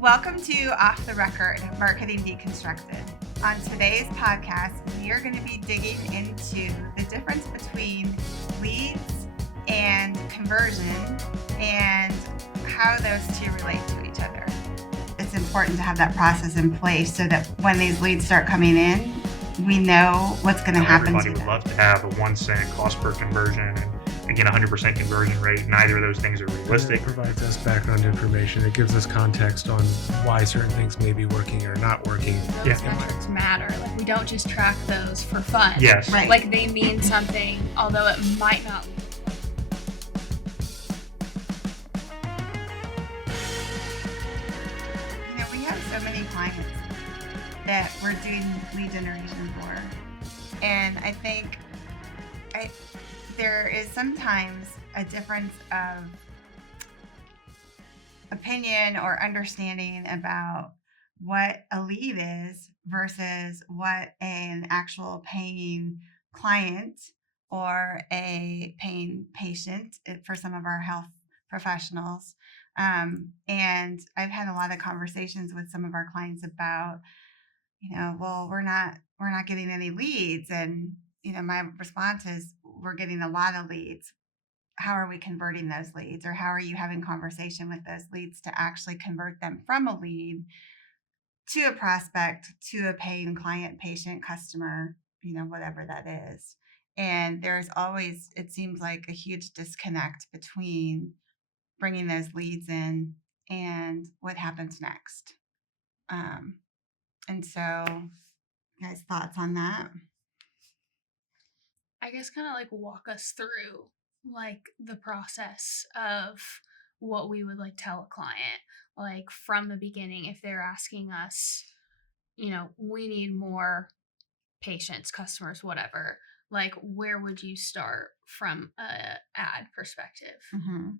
Welcome to Off the Record, Marketing Deconstructed. On today's podcast, we are going to be digging into the difference between leads and conversion and how those two relate to each other. It's important to have that process in place so that when these leads start coming in, we know what's going to happen to them. Everybody would love to have a 1 cent cost per conversion and again 100% conversion rate. Neither of those things are realistic. It provides us background information. It gives us context on why certain things may be working or not working. Those metrics matter. Like, we don't just track those for fun. Yes. Right. Like, they mean something, although it might not. You know, we have so many clients that we're doing lead generation for. And I think there is sometimes a difference of opinion or understanding about what a lead is versus what an actual paying client or a paying patient for some of our health professionals. And I've had a lot of conversations with some of our clients about, well, we're not getting any leads. And, my response is, we're getting a lot of leads. How are we converting those leads? Or how are you having conversation with those leads to actually convert them from a lead to a prospect, to a paying client, patient, customer, whatever that is. And there's always, it seems like, a huge disconnect between bringing those leads in and what happens next. And so, guys, thoughts on that? I guess kind of like walk us through like the process of what we would like tell a client, like from the beginning. If they're asking us, we need more patients, customers, whatever, like, where would you start from a ad perspective? Mm-hmm.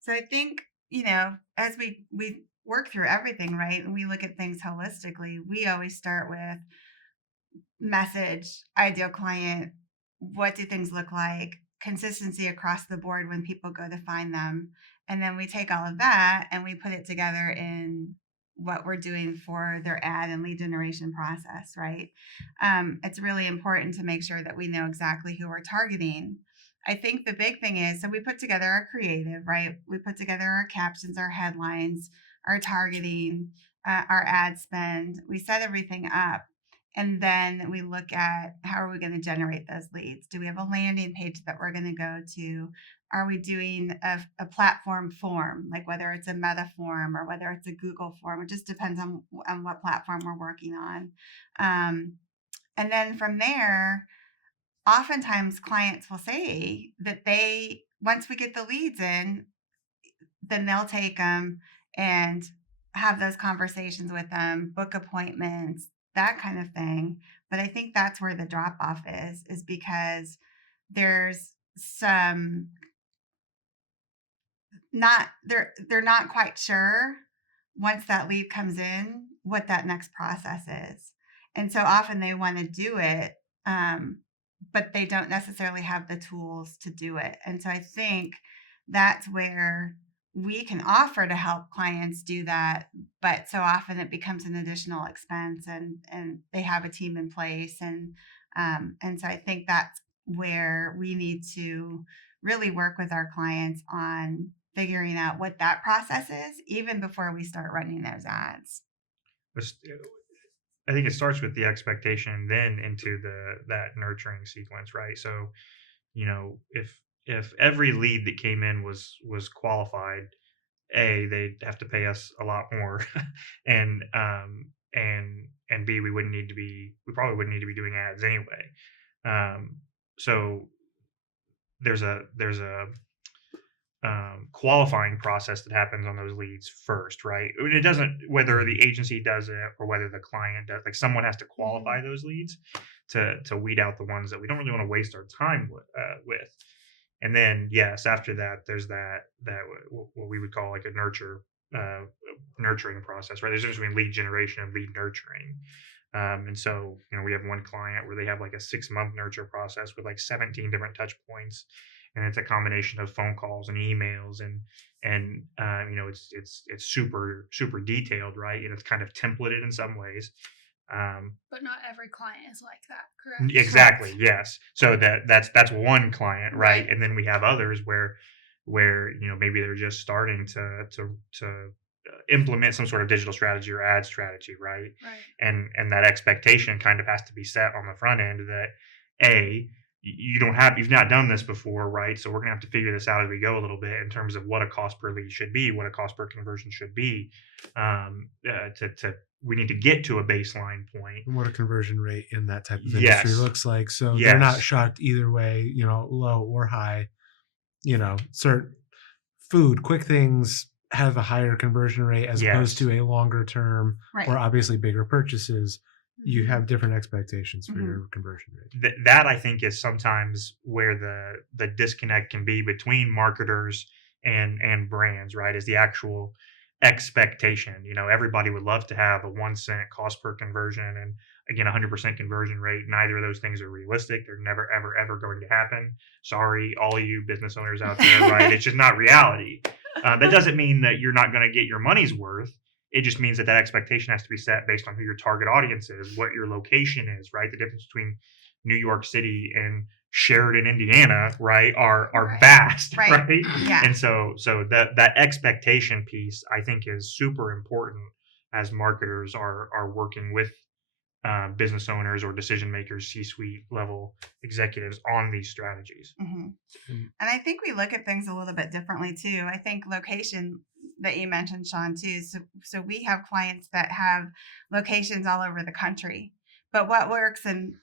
So I think, as we work through everything, right, and we look at things holistically, we always start with message, ideal client, what do things look like, consistency across the board when people go to find them. And then we take all of that and we put it together in what we're doing for their ad and lead generation process, right? It's really important to make sure that we know exactly who we're targeting. I think the big thing is, so we put together our creative, right? We put together our captions, our headlines, our targeting, our ad spend. We set everything up. And then we look at, how are we going to generate those leads? Do we have a landing page that we're going to go to? Are we doing a platform form, like whether it's a Meta form or whether it's a Google form? It just depends on what platform we're working on. And then from there, oftentimes clients will say that once we get the leads in, then they'll take them and have those conversations with them, book appointments, that kind of thing. But I think that's where the drop off is because there's some they're not quite sure once that lead comes in what that next process is. And so often they want to do it, but they don't necessarily have the tools to do it. And so I think that's where we can offer to help clients do that, but so often it becomes an additional expense, and they have a team in place, and so I think that's where we need to really work with our clients on figuring out what that process is, even before we start running those ads. I think it starts with the expectation, then into that nurturing sequence, right? So, if every lead that came in was qualified, they'd have to pay us a lot more, and B, we probably wouldn't need to be doing ads anyway. So there's a qualifying process that happens on those leads first, right? It doesn't, whether the agency does it or whether the client does, like, someone has to qualify those leads to weed out the ones that we don't really want to waste our time with. And then, yes, after that, there's that what we would call like a nurturing process, right? There's a difference between lead generation and lead nurturing. And so, we have one client where they have like a 6-month nurture process with like 17 different touch points. and it's a combination of phone calls and emails and it's super detailed, right? And it's kind of templated in some ways. Um, But not every client is like that, correct? exactly, Correct. yes. So that's one client, right? Right. And then we have others where maybe they're just starting to implement some sort of digital strategy or ad strategy, right? Right. And that expectation kind of has to be set on the front end that a you've not done this before, right? So we're gonna have to figure this out as we go a little bit in terms of what a cost per lead should be, what a cost per conversion should be. To we need to get to a baseline point. And what a conversion rate in that type of industry Yes, looks like. So they're not yes, shocked either way, low or high. Certain food, quick things have a higher conversion rate as opposed yes. to a longer term or Right. obviously bigger purchases. You Mhm. have different expectations for Mhm. your conversion rate. That I think is sometimes where the disconnect can be between marketers and brands, right? Is the actual expectation. Everybody would love to have a 1 cent cost per conversion and again 100% conversion rate. Neither of those things are realistic. They're never ever going to happen. Sorry, all of you business owners out there, right? It's just not reality. That doesn't mean that you're not going to get your money's worth. It just means that that expectation has to be set based on who your target audience is, what your location is, right? The difference between New York City and Sheridan, Indiana, right, are Right. vast, Right. right? Yeah. And so that expectation piece, I think, is super important as marketers are working with business owners or decision makers, C-suite level executives on these strategies. hmm And And I think we look at things a little bit differently too. I think location that you mentioned, Sean, too. So we have clients that have locations all over the country, but what works in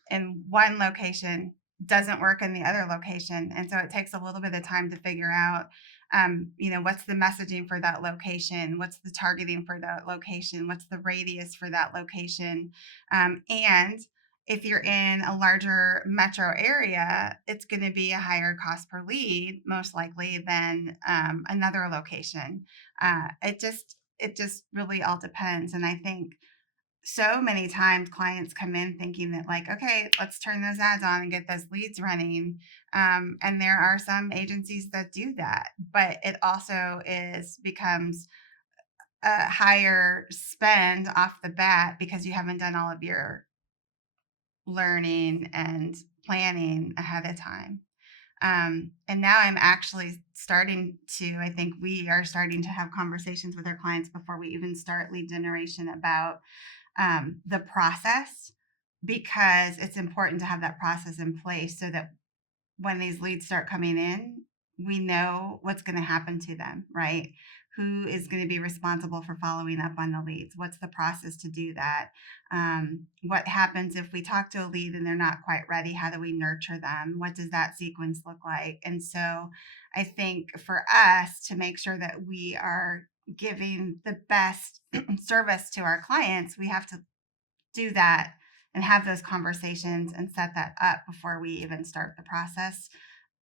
one location doesn't work in the other location, and so it takes a little bit of time to figure out, what's the messaging for that location, what's the targeting for that location, what's the radius for that location, and if you're in a larger metro area, it's going to be a higher cost per lead, most likely than another location. It just really all depends, and I think so many times clients come in thinking that like, okay, let's turn those ads on and get those leads running, and there are some agencies that do that, but it also is becomes a higher spend off the bat because you haven't done all of your learning and planning ahead of time. And now I'm actually starting to, I think we are starting to have conversations with our clients before we even start lead generation about the process, because it's important to have that process in place so that when these leads start coming in, we know what's going to happen to them, right? Who is going to be responsible for following up on the leads? What's the process to do that? What happens if we talk to a lead and they're not quite ready? How do we nurture them? What does that sequence look like? And so I think for us to make sure that we are giving the best service to our clients, we have to do that and have those conversations and set that up before we even start the process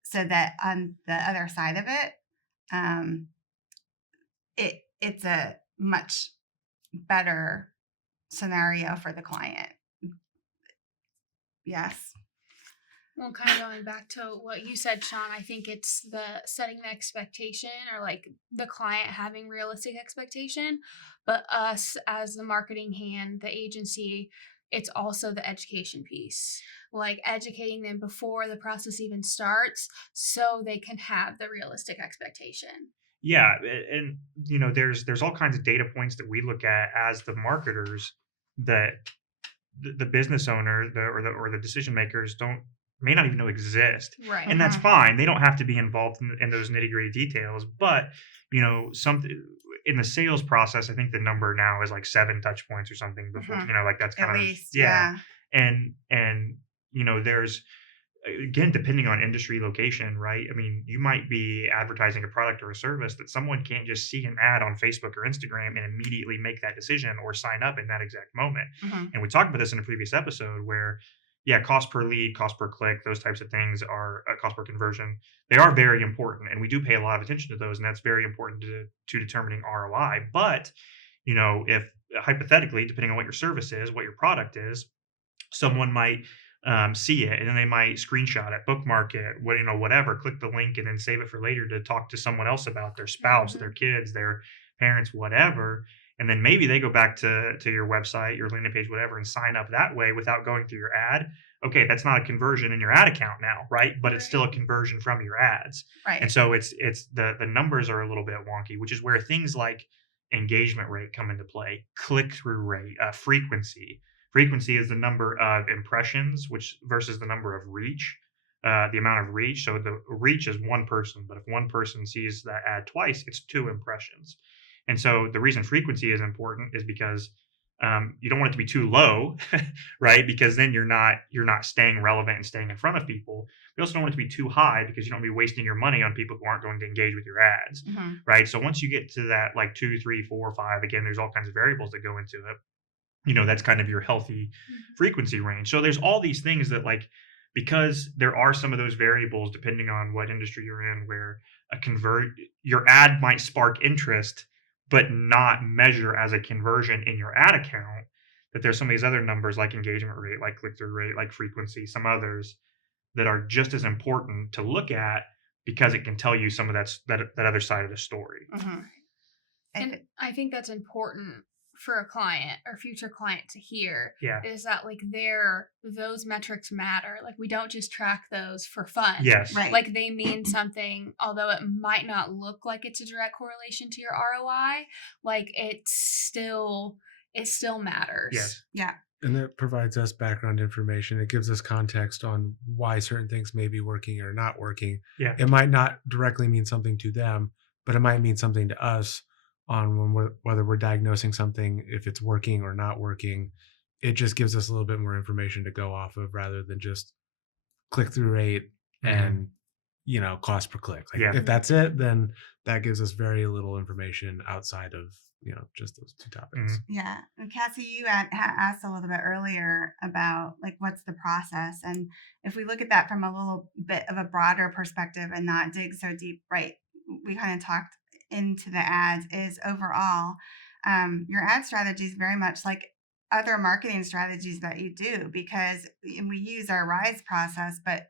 so that on the other side of it, um, it's a much better scenario for the client. Yes. Well, kind of going back to what you said, Sean, I think it's the setting the expectation or like the client having realistic expectation, but us as the marketing hand, the agency, it's also the education piece. Like educating them before the process even starts so they can have the realistic expectation. Yeah, and there's all kinds of data points that we look at as the marketers that the business owner or the decision makers don't may not even know exist, Right. and that's hmm fine. They don't have to be involved in those nitty gritty details, but something in the sales process. I think the number now is like 7 touch points or something before hmm like that's At kind of least, yeah, yeah. and there's again, depending on industry location, right? I mean, you might be advertising a product or a service that someone can't just see an ad on Facebook or Instagram and immediately make that decision or sign up in that exact moment. hmm And we talked about this in a previous episode where, yeah, cost per lead, cost per click, those types of things are cost per conversion. They are very important, and we do pay a lot of attention to those, and that's very important to determining ROI. But if hypothetically, depending on what your service is, what your product is, someone might see it, and then they might screenshot it, bookmark it, whatever, click the link, and then save it for later to talk to someone else about their spouse, their kids, their parents, whatever. And then maybe they go back to your website, your landing page, whatever, and sign up that way without going through your ad. Okay, that's not a conversion in your ad account now, right? But it's still a conversion from your ads. And Right. so it's the numbers are a little bit wonky, which is where things like engagement rate come into play, click through rate, frequency. Frequency is the number of impressions, which versus the number of reach, the amount of reach. So the reach is one person, but if one person sees that ad twice, it's two impressions. And so the reason frequency is important is because you don't want it to be too low, right? Because then you're not staying relevant and staying in front of people. You also don't want it to be too high because you don't want to be wasting your money on people who aren't going to engage with your ads, Hmm. right? So once you get to that like 2, 3, 4, 5, again, there's all kinds of variables that go into it. That's kind of your healthy frequency range. So there's all these things that like because there are some of those variables depending on what industry you're in where a convert your ad might spark interest but not measure as a conversion in your ad account that there's some of these other numbers like engagement rate, like click-through rate, like frequency, some others that are just as important to look at because it can tell you some of that other side of the story. Hmm. And I think that's important for a client or future client to hear Yeah. is that like those metrics matter. Like we don't just track those for fun. Yes. Right. Like they mean something, although it might not look like it's a direct correlation to your ROI, like it still matters. Yes. Yeah. And that provides us background information. It gives us context on why certain things may be working or not working. Yeah. It might not directly mean something to them, but it might mean something to us on whether we're diagnosing something, if it's working or not working. It just gives us a little bit more information to go off of rather than just click through rate and cost per click. Like Yeah. if that's it, then that gives us very little information outside of just those two topics. Yeah. And Cassie, you asked a little bit earlier about like what's the process, and if we look at that from a little bit of a broader perspective and not dig so deep, right? We kind of talked into the ads. Is overall, your ad strategy is very much like other marketing strategies that you do because we use our rise process, but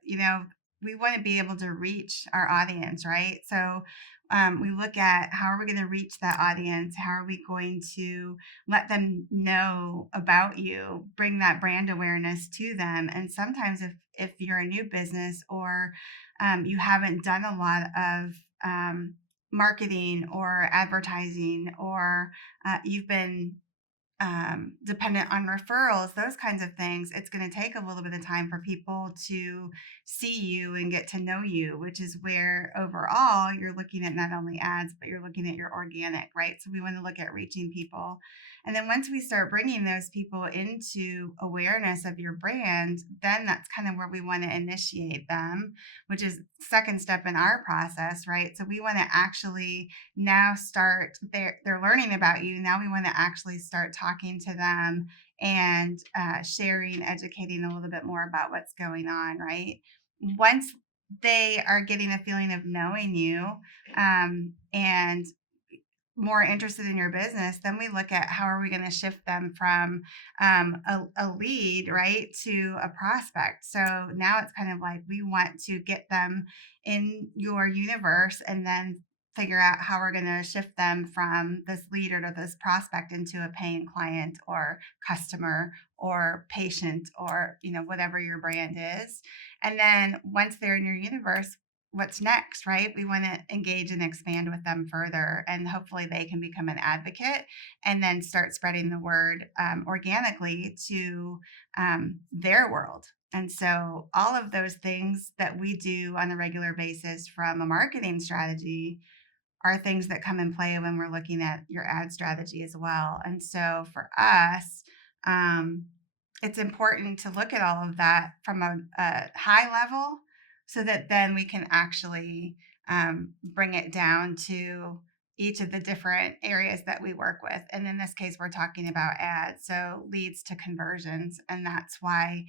we want to be able to reach our audience, right? So we look at how are we going to reach that audience? How are we going to let them know about you, bring that brand awareness to them? And sometimes if you're a new business or you haven't done a lot of marketing or advertising or you've been dependent on referrals, those kinds of things, it's going to take a little bit of time for people to see you and get to know you, which is where overall you're looking at not only ads, but you're looking at your organic, right? So we want to look at reaching people. And then once we start bringing those people into awareness of your brand, then that's kind of where we want to initiate them, which is second step in our process, right? So we want to actually now start they're learning about you. Now we want to actually start talking to them and sharing, educating a little bit more about what's going on, right? Once they are getting a feeling of knowing you and more interested in your business, then we look at how are we going to shift them from a lead, right, to a prospect. So now it's kind of like we want to get them in your universe and then figure out how we're going to shift them from this leader to this prospect into a paying client or customer or patient or whatever your brand is. And then once they're in your universe, what's next, right? We want to engage and expand with them further, and hopefully they can become an advocate and then start spreading the word organically to their world. And so all of those things that we do on a regular basis from a marketing strategy are things that come in play when we're looking at your ad strategy as well. And so for us, it's important to look at all of that from a high level so that then we can actually bring it down to each of the different areas that we work with. And in this case, we're talking about ads, so leads to conversions. And that's why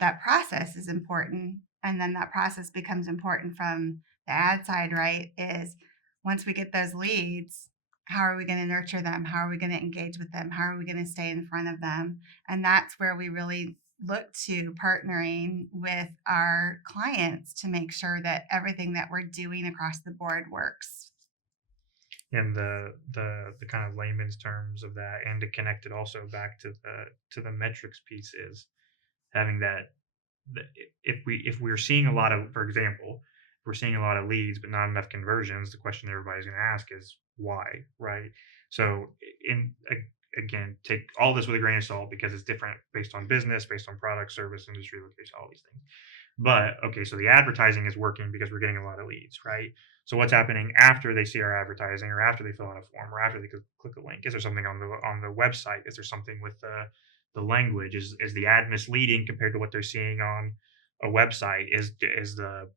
that process is important. And then that process becomes important from the ad side, right? Is once we get those leads, how are we going to nurture them? How are we going to engage with them? How are we going to stay in front of them? And that's where we really look to partnering with our clients to make sure that everything that we're doing across the board works. And the kind of layman's terms of that, and to connect it also back to the metrics piece, is having that, if we're seeing a lot of, for example, if we're seeing a lot of leads but not enough conversions, the question everybody's going to ask is why, right? So again, take all this with a grain of salt, because it's different based on business, based on product, service, industry, location, all these things. But okay, so the advertising is working because we're getting a lot of leads, right? So what's happening after they see our advertising, or after they fill out a form, or after they click a link? Is there something on the website? Is there something with the language? Is the ad misleading compared to what they're seeing on a website? Is the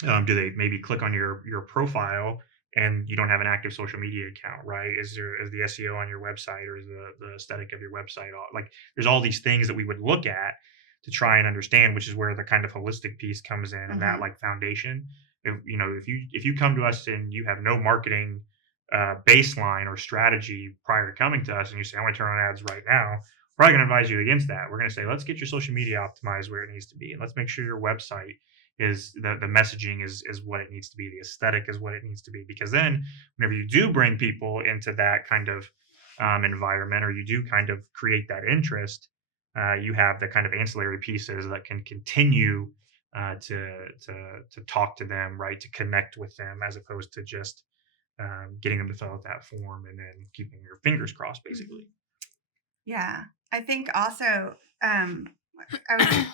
do they maybe click on your profile and you don't have an active social media account, right? Is the SEO on your website, or is the aesthetic of your website like, there's all these things that we would look at to try and understand, which is where the kind of holistic piece comes in, and that Mm-hmm. like foundation. If you come to us and you have no marketing baseline or strategy prior to coming to us, and you say, I want to turn on ads right now, we're probably going to advise you against that. We're going to say, let's get your social media optimized where it needs to be, and let's make sure your website is the messaging is what it needs to be, the aesthetic is what it needs to be, because then whenever you do bring people into that kind of environment, or you do kind of create that interest, you have the kind of ancillary pieces that can continue to talk to them, right, to connect with them, as opposed to just getting them to fill out that form and then keeping your fingers crossed, basically. Yeah. I think also, I was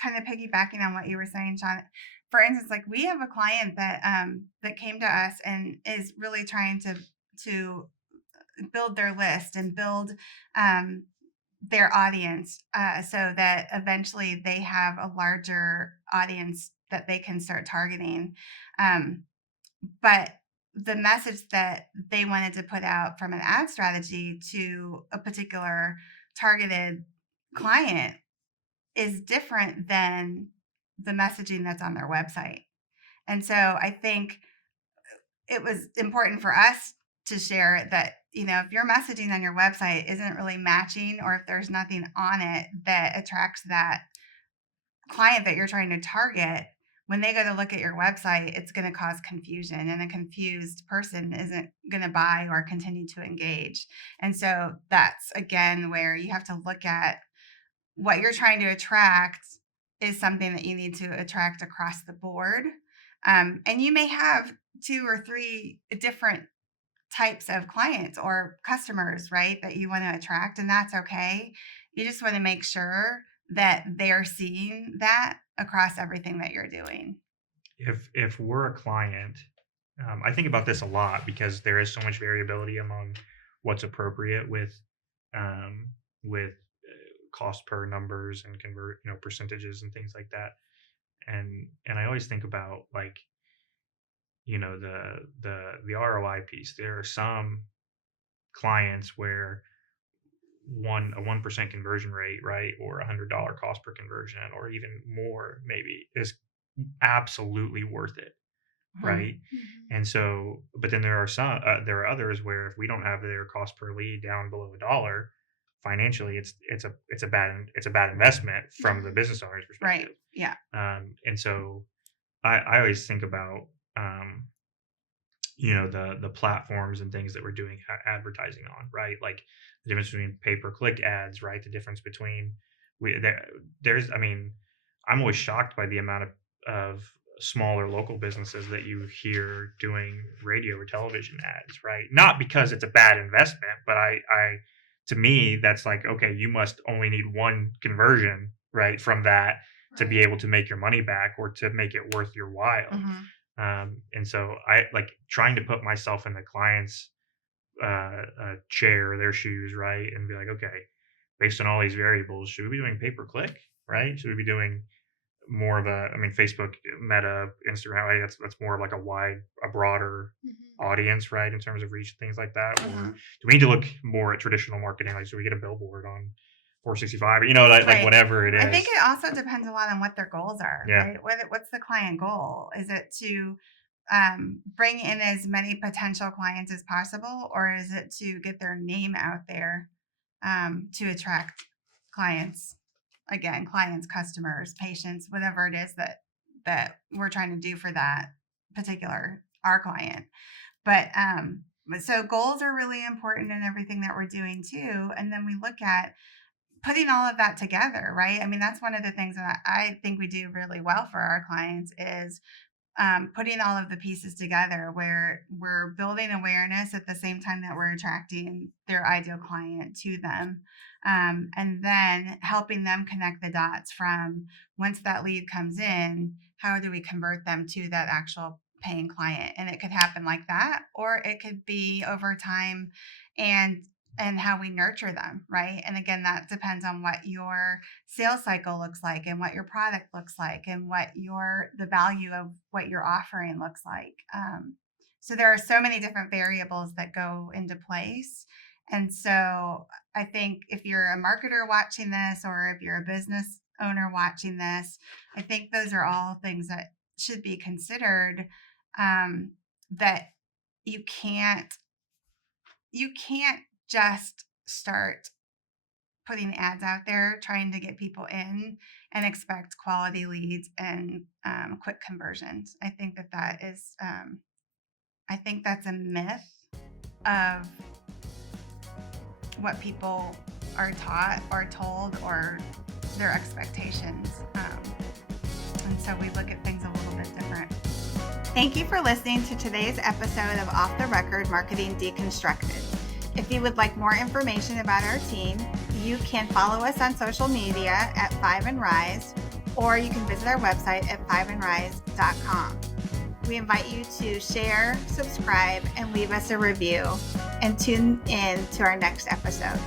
kind of piggybacking on what you were saying, Sean. For instance, like we have a client that came to us and is really trying to build their list and build um, their audience, so that eventually they have a larger audience that they can start targeting. Um, but the message that they wanted to put out from an ad strategy to a particular targeted client is different than the messaging that's on their website. And so I think it was important for us to share that, if your messaging on your website isn't really matching, or if there's nothing on it that attracts that client that you're trying to target, when they go to look at your website, it's going to cause confusion, and a confused person isn't going to buy or continue to engage. And so that's again where you have to look at what you're trying to attract is something that you need to attract across the board. And you may have 2 or 3 different types of clients or customers, right, that you want to attract, and that's okay. You just want to make sure that they're seeing that across everything that you're doing. If we're a client, I think about this a lot, because there is so much variability among what's appropriate with cost per numbers and convert percentages and things like that. And I always think about, like, the ROI piece. There are some clients where 1% conversion rate, right, or $100 cost per conversion, or even more maybe, is absolutely worth it, Mhm. right? And so, but then there are others where if we don't have their cost per lead down below $1, financially, it's a bad investment from the business owner's Right. perspective. Yeah. And so I always think about um, the platforms and things that we're doing advertising on, right? Like the difference between pay per click ads, right? The difference between there's, I mean, I'm always shocked by the amount of smaller local businesses that you hear doing radio or television ads, right? Not because it's a bad investment, but I to me that's like, okay, you must only need one conversion, right, from that to be able to make your money back, or to make it worth your while. Hmm. And so I like trying to put myself in the client's chair, their shoes, right, and be like, okay, based on all these variables, should we be doing pay per click, right? Should we be doing more of Facebook, Meta, Instagram? Right? That's more of like a broader audience, right, in terms of reach, things like that. Or Hmm. do we need to look more at traditional marketing? Like, should we get a billboard on 465? Like Right. whatever it I think is. it also depends a lot on what their goals are, Yeah. right? What's the client goal? Is it to bring in as many potential clients as possible, or is it to get their name out there to attract clients? again, clients, customers, patients, whatever it is that we're trying to do for that particular our client. But so goals are really important in everything that we're doing too. And then we look at putting all of that together, right? I mean, that's one of the things that I think we do really well for our clients is putting all of the pieces together where we're building awareness at the same time that we're attracting their ideal client to them. And then helping them connect the dots from once that lead comes in, how do we convert them to that actual paying client? And it could happen like that, or it could be over time and how we nurture them, right? And again, that depends on what your sales cycle looks like and what your product looks like and what the value of what you're offering looks like. So there are so many different variables that go into place. And so I think if you're a marketer watching this or if you're a business owner watching this, I think those are all things that should be considered, that you can't just start putting ads out there trying to get people in and expect quality leads and quick conversions. I think that is I think that's a myth of what people are taught or told or their expectations. And so we look at things a little bit different. Thank you for listening to today's episode of Off the Record Marketing Deconstructed. If you would like more information about our team, you can follow us on social media at 5 and Rise, or you can visit our website at 5andrise.com. We invite you to share, subscribe, and leave us a review, and tune in to our next episode.